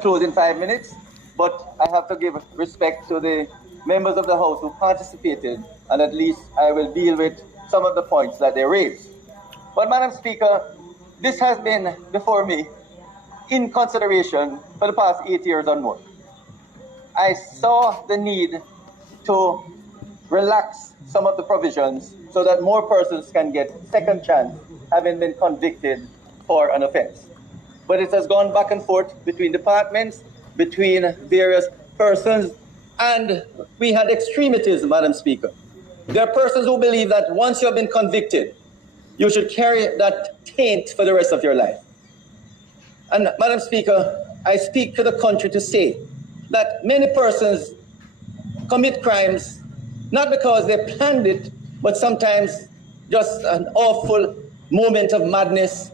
close in 5 minutes, but I have to give respect to the members of the House who participated, and at least I will deal with some of the points that they raised. But Madam Speaker, this has been before me in consideration for the past 8 years or more. I saw the need to relax some of the provisions so that more persons can get second chance having been convicted for an offense. But it has gone back and forth between departments, between various persons, and we had extremities, Madam Speaker. There are persons who believe that once you have been convicted, you should carry that taint for the rest of your life. And Madam Speaker, I speak to the country to say that many persons commit crimes not because they planned it, but sometimes just an awful moment of madness,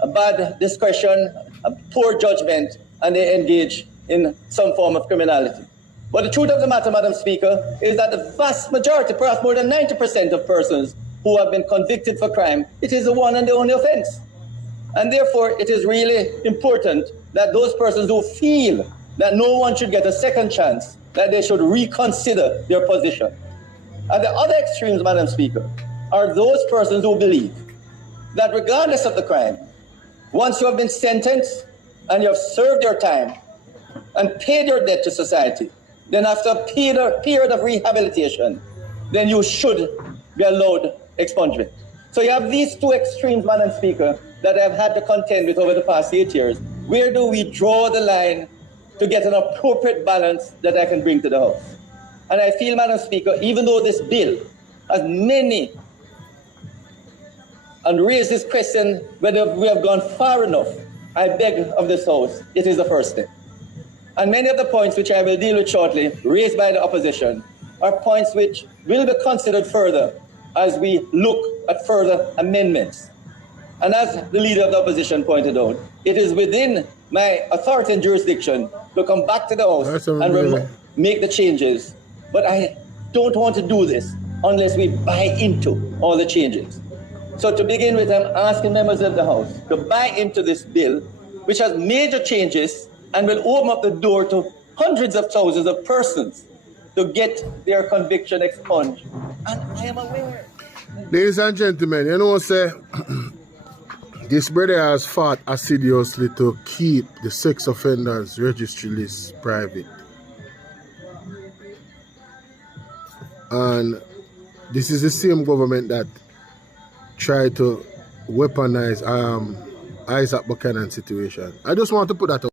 a bad discretion, a poor judgment, and they engage in some form of criminality. But the truth of the matter, Madam Speaker, is that the vast majority, perhaps more than 90% of persons who have been convicted for crime, it is the one and the only offense. And therefore, it is really important that those persons who feel that no one should get a second chance, that they should reconsider their position. At the other extremes, Madam Speaker, are those persons who believe that regardless of the crime, once you have been sentenced and you have served your time and paid your debt to society, then after a period of rehabilitation, then you should be allowed expungement. So you have these two extremes, Madam Speaker, that I've had to contend with over the past 8 years. Where do we draw the line to get an appropriate balance that I can bring to the House? And I feel, Madam Speaker, even though this bill has many and raised this question whether we have gone far enough, I beg of this House, it is the first step. And many of the points which I will deal with shortly, raised by the opposition, are points which will be considered further as we look at further amendments. And as the leader of the opposition pointed out, it is within my authority and jurisdiction to come back to the House and make the changes. But I don't want to do this unless we buy into all the changes. So to begin with, I'm asking members of the House to buy into this bill, which has major changes and will open up the door to hundreds of thousands of persons to get their conviction expunged. And I am aware. Ladies and gentlemen, you know, say, this brother has fought assiduously to keep the sex offenders registry list private. And this is the same government that tried to weaponize Isaac Buchanan situation. I just want to put that out.